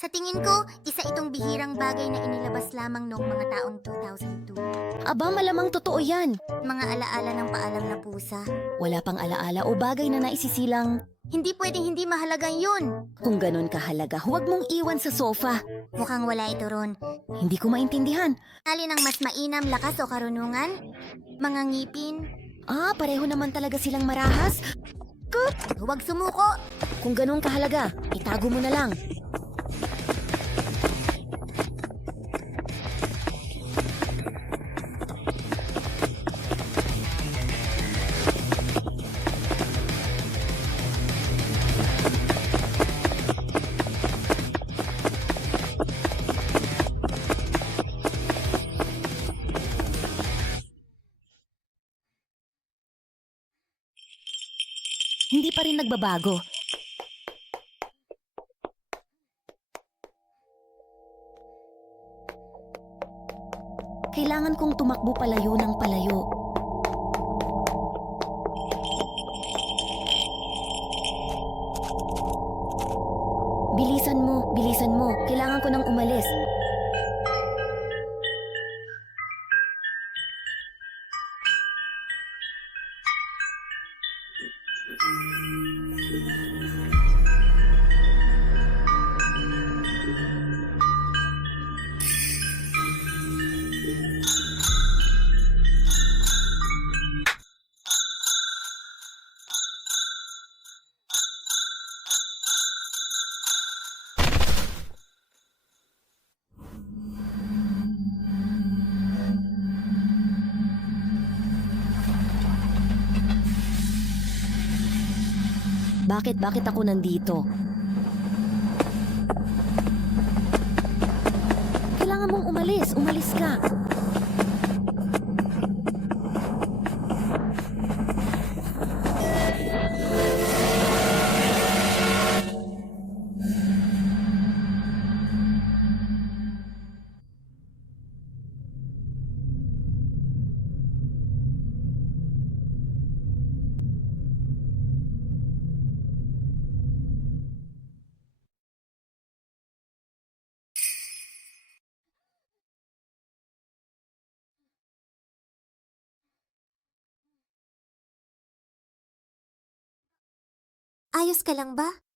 Sa tingin ko, isa itong bihirang bagay na inilabas lamang noong mga taong 2002. Aba, malamang totoo yan. Mga alaala ng paalam na pusa. Wala pang alaala o bagay na naisisilang. Hindi pwedeng hindi mahalagang yun. Kung ganun kahalaga, huwag mong iwan sa sofa. Mukhang wala ito ron. Hindi ko maintindihan. Alin ang mas mainam, lakas o karunungan? Mga ngipin? Ah, pareho naman talaga silang marahas. Huwag sumuko! Kung ganun kahalaga, itago mo na lang. Hindi pa rin nagbabago. Kailangan kong tumakbo palayo ng palayo. Bilisan mo. Kailangan ko nang umalis. Bakit ako nandito? Kailangan mong umalis ka. Ayos ka lang ba?